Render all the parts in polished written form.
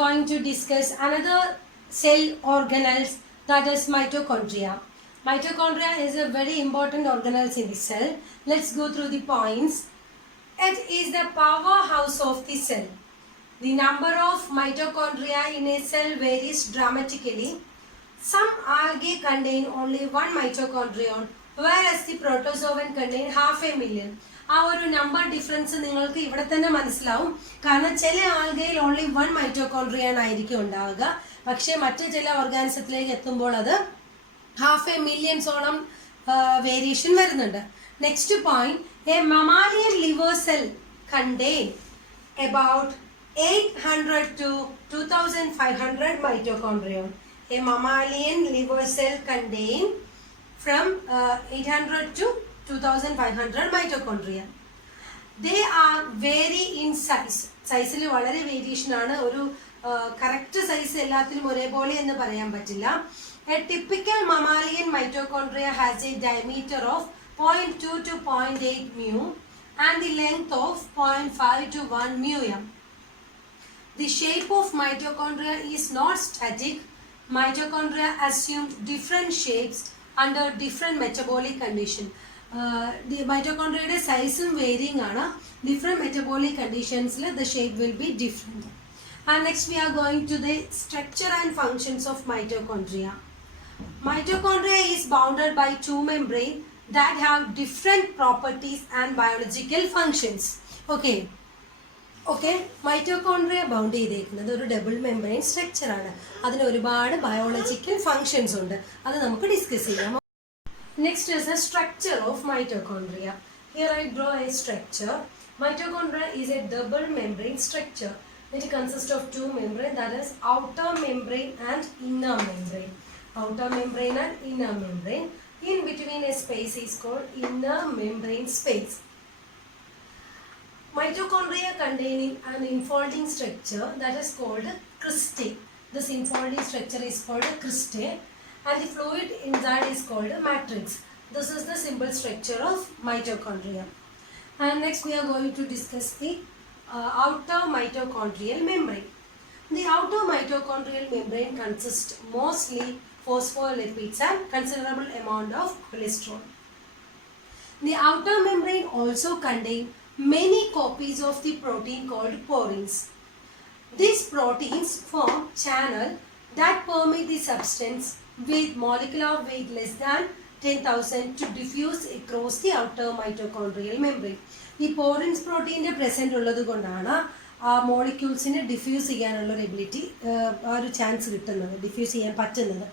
going to discuss another cell organelles, that is mitochondria. Mitochondria is a very important organelle in the cell. Let's go through the points. It is the powerhouse of the cell. The number of mitochondria in a cell varies dramatically. Some algae contain only one mitochondrion, whereas the protozoan contain half a million. ആ ഒരു number difference നിങ്ങൾക്ക് ഇവിടെ തന്നെ മനസ്സിലാവും. കാരണം ചില ആൽഗയിൽ only one മൈറ്റോകോൺട്രിയൻ ആയിരിക്കും ഉണ്ടാവുക, പക്ഷേ മറ്റ് ചില ഓർഗാനിസത്തിലേക്ക് എത്തുമ്പോൾ അത് ഹാഫ് എ മില്യൺസോളം വേരിയേഷൻ വരുന്നുണ്ട്. Next point, a mammalian liver cell contain about 800 to 2500 mitochondria. A mammalian liver cell contain from 800 to 2500 mitochondria. They are vary in size. സൈസിൽ വളരെ വേരിയേഷൻ ആണ്. ഒരു കറക്റ്റ് സൈസ് എല്ലാത്തിലും ഒരേപോലെ എന്ന് പറയാൻ പറ്റില്ല. A typical mammalian mitochondria has a diameter of 0.2 to 0.8 mu and the length of 0.5 to 1 mu. The shape of mitochondria is not static. Mitochondria assume different shapes under different metabolic conditions. The mitochondria size is varying. Different metabolic conditions, the shape will be different. And next we are going to the structure and functions of mitochondria. Mitochondria is bounded by two membranes that have different properties and biological functions. Okay, mitochondria bound ചെയ്തേക്കുന്നത് ഒരു double membrane structure ആണ്. അതിന് ഒരുപാട് biological functions ഉണ്ട്. അത് നമുക്ക് ഡിസ്കസ് ചെയ്യാം. Next is A structure of mitochondria. Here I draw A structure. Mitochondria is a double membrane structure. It consists of two membranes, that is outer membrane and inner membrane. Outer membrane and inner membrane. In between a space is called inner membrane space. Mitochondria containing an enfolding structure that is called cristae. This enfolding structure is called cristae, and the fluid inside is called a matrix. This is the simple structure of mitochondria. And next we are going to discuss the outer mitochondrial membrane. The outer mitochondrial membrane consists mostly phospholipids and considerable amount of cholesterol. The outer membrane also contains many copies of the protein called porins. These proteins form channel that permit the substance with molecular weight less than 10,000 to diffuse across the outer mitochondrial membrane. ഈ പോറിൻസ് പ്രോട്ടീൻ്റെ പ്രസൻറ്റ് ഉള്ളത് കൊണ്ടാണ് ആ മോളിക്യൂൾസിനെ ഡിഫ്യൂസ് ചെയ്യാനുള്ള ഒരു എബിലിറ്റി, ആ ഒരു ചാൻസ് കിട്ടുന്നത്, ഡിഫ്യൂസ് ചെയ്യാൻ പറ്റുന്നത്.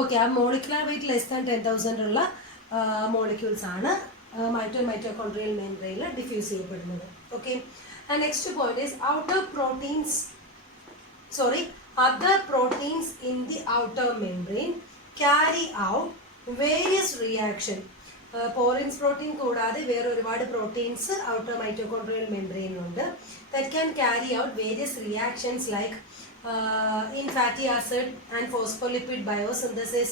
ഓക്കെ, ആ മോളിക്കുലർ വെയിറ്റ് ലെസ് ദാൻ 10,000 ഉള്ള മോളിക്യൂൾസ് ആണ് mitochondrial membrane diffuse ചെയ്യപ്പെടുന്നത്. Okay, and next point is other proteins in the outer membrane carry out various reactions. Porins protein കൂടാതെ വേറെ ഒരുപാട് പ്രോട്ടീൻസ് outer mitochondrial membrane ഉണ്ട് that can carry out various reactions like in fatty acid and phospholipid biosynthesis,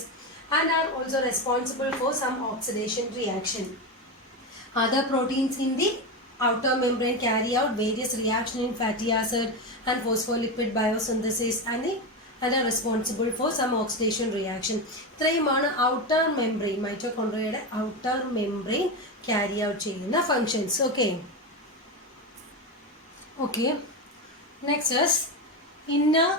and are also responsible for some oxidation reaction. Other proteins in the outer membrane carry out various reactions in fatty acid and phospholipid biosynthesis and are responsible for some oxidation reaction. ഇത്രയുമാണ് outer membrane, മൈറ്റോകോൺട്രിയയുടെ outer membrane carry out ചെയ്യുന്ന functions. Okay. Next is inner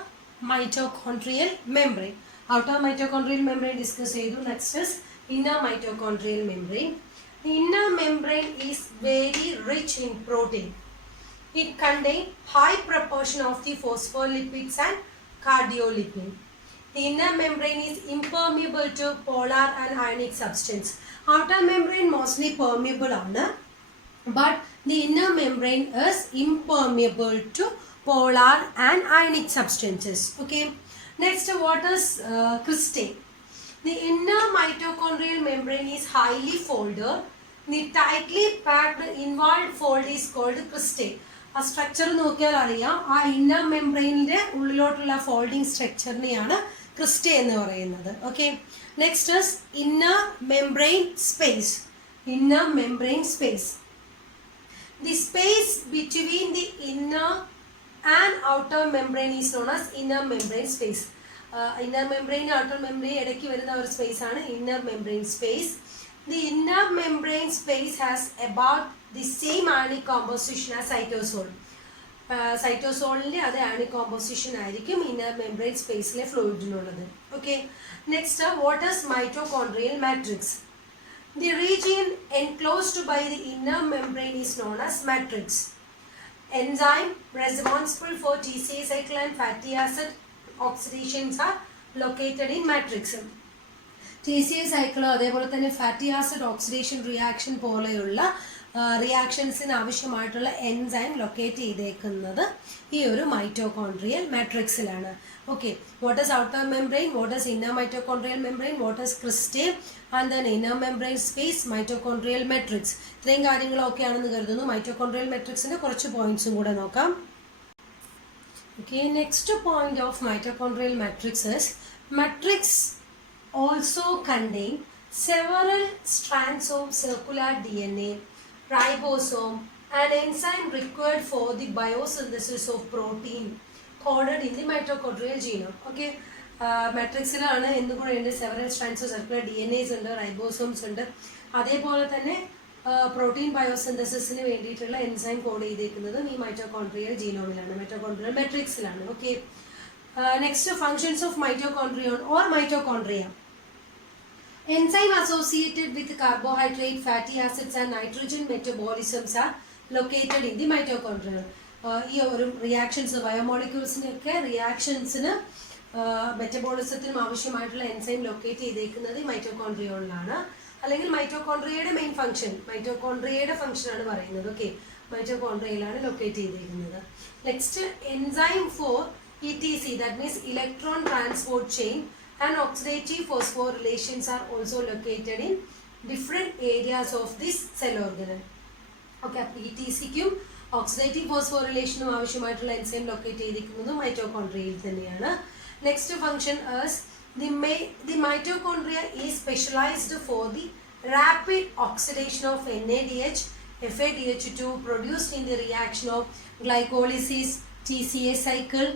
mitochondrial membrane. Outer mitochondrial membrane discuss ചെയ്തു. Next is inner mitochondrial membrane. The inner membrane is very rich in protein. It contains high proportion of the phospholipids and cardiolipin. The inner membrane is impermeable to polar and ionic substance. Outer membrane mostly permeable ആണ്, but the inner membrane is impermeable to polar and ionic substances. Okay. Next, what is cristae? The inner mitochondrial membrane is highly folded. The tightly packed involved fold is called cristae. ആ സ്ട്രക്ചർ നോക്കിയാൽ അറിയാം, ആ ഇന്നർ മെംബ്രെയിനിൻ്റെ ഉള്ളിലോട്ടുള്ള ഫോൾഡിംഗ് സ്ട്രക്ചറിനെയാണ് ക്രിസ്റ്റേ എന്ന് പറയുന്നത്. Okay, next is inner membrane space. Inner membrane space, the space between the inner and outer membrane is known as inner membrane space. Inner membrane, outer membrane ഇടയ്ക്ക് വരുന്ന ഒരു സ്പേസ് ആണ് inner membrane space. The inner membrane space has about the same ionic composition as cytosol. സൈറ്റോസോളിൻ്റെ അതേ ionic composition ആയിരിക്കും inner membrane സ്പേസിലെ ഫ്ലൂയിഡിനുള്ളത്. Okay, next what is mitochondrial matrix? The region enclosed by the inner membrane is known as matrix. Enzyme responsible for TCA cycle and fatty acid oxidations are located in matrix. TCA cycle അതേപോലെ തന്നെ fatty acid oxidation reaction പോലെയുള്ള റിയാക്ഷൻസിന് ആവശ്യമായിട്ടുള്ള enzyme locate ചെയ്തേക്കുന്നത് ഈ ഒരു mitochondrial മാട്രിക്സിലാണ്. Okay, what is outer membrane, what is inner mitochondrial membrane, what is cristae and then inner membrane space, mitochondrial matrix. ഇത്രയും കാര്യങ്ങളൊക്കെ ആണെന്ന് കരുതുന്നു. മൈറ്റോകോൺഡ്രിയൽ മാട്രിക്സിൻ്റെ കുറച്ച് പോയിന്റ്സും കൂടെ നോക്കാം. Okay, next point of mitochondrial matrix is matrix also contain several strands of circular DNA, ribosome, and enzyme required for the biosynthesis of protein coded in the mitochondrial genome. Okay, മാട്രിക്സിലാണ് എന്തുകൂടെ ഉണ്ട്, several strands of circular DNAs ഉണ്ട്, റൈബോസോംസ് ഉണ്ട്, അതേപോലെ തന്നെ പ്രോട്ടീൻ ബയോസിന്തസിസിന് വേണ്ടിയിട്ടുള്ള enzyme code ചെയ്തേക്കുന്നതും ഈ മൈറ്റോകോൺഡ്രിയൽ ജീനോമിലാണ്, മൈറ്റോകോൺഡ്രിയൽ മാട്രിക്സിലാണ്. Okay, next functions of mitochondrion or mitochondria. Enzyme associated with carbohydrate, fatty acids and nitrogen metabolisms are located in the mitochondria. ഈ ഒരു റിയാക്ഷൻസ് ബയോമോളിക്യൂൾസിനൊക്കെ റിയാക്ഷൻസിന് മെറ്റബോളിസത്തിനും ആവശ്യമായിട്ടുള്ള എൻസൈം ലൊക്കേറ്റ് ചെയ്തേക്കുന്നത് മൈറ്റോകോൺഡ്രിയോണിലാണ്. അല്ലെങ്കിൽ മൈറ്റോകോൺഡ്രിയയുടെ മെയിൻ ഫംഗ്ഷൻ, മൈറ്റോകോൺഡ്രിയയുടെ ഫംഗ്ഷനാണ് പറയുന്നത്. ഓക്കെ, മൈറ്റോകോൺഡ്രിയയിലാണ് ലൊക്കേറ്റ് ചെയ്തേക്കുന്നത്. Next, enzyme for ETC, that means electron transport chain, and oxidative phosphorylations are also located in different areas of this cell organelle. Okay, ETCക്കും oxidative phosphorylation ആവശ്യമായിട്ടുള്ള എൻസൈം ലൊക്കേറ്റ് ചെയ്തിരിക്കുന്നത് മൈറ്റോകോൺഡ്രിയയിൽ തന്നെയാണ്. Next function is the mitochondria is specialized for the rapid oxidation of NADH, FADH2 produced in the reaction of glycolysis, TCA cycle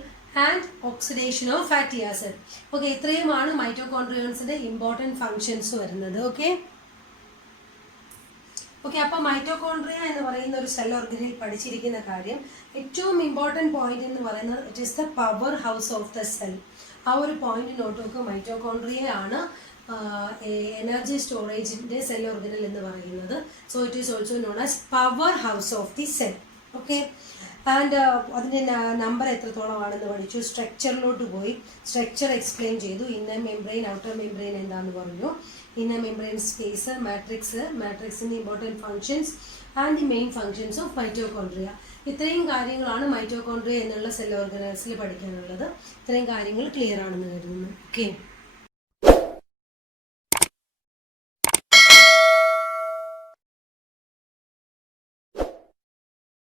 and oxidation of fatty acid. Okay, ഇത്രയുമാണ് മൈറ്റോകോൺഡ്രിയോൺസിൻ്റെ important functions വരുന്നത്. ഓക്കെ, അപ്പോൾ മൈറ്റോകോൺഡ്രിയ എന്ന് പറയുന്ന ഒരു സെൽ ഓർഗനിൽ പഠിച്ചിരിക്കുന്ന കാര്യം, ഏറ്റവും ഇമ്പോർട്ടൻറ്റ് പോയിന്റ് എന്ന് പറയുന്നത് it is the powerhouse of the cell. ആ ഒരു പോയിന്റ് നോട്ട് നോക്കുക. മൈറ്റോകോൺഡ്രിയ ആണ് എനർജി സ്റ്റോറേജിൻ്റെ സെൽ ഓർഗനിൽ എന്ന് പറയുന്നത്. So it is also known as powerhouse of the cell. Okay, and അതിൻ്റെ നമ്പർ എത്രത്തോളമാണെന്ന് പഠിച്ചു. സ്ട്രക്ചറിലോട്ട് പോയി, സ്ട്രക്ചർ എക്സ്പ്ലെയിൻ ചെയ്തു. ഇന്നർ മെംബ്രെയിൻ, ഔട്ടർ മെംബ്രെയിൻ എന്താണെന്ന് പറഞ്ഞു. ഇന്നർ മെംബ്രെയിൻ സ്പേസ്, മാട്രിക്സിൻ്റെ important functions and the main functions of mitochondria. ഇത്രയും കാര്യങ്ങളാണ് മൈറ്റോകോൺഡ്രിയ എന്നുള്ള സെൽ ഓർഗനൈസിൽ പഠിക്കാനുള്ളത്. ഇത്രയും കാര്യങ്ങൾ ക്ലിയർ ആണെന്ന് കരുതുന്നു. ഓക്കെ.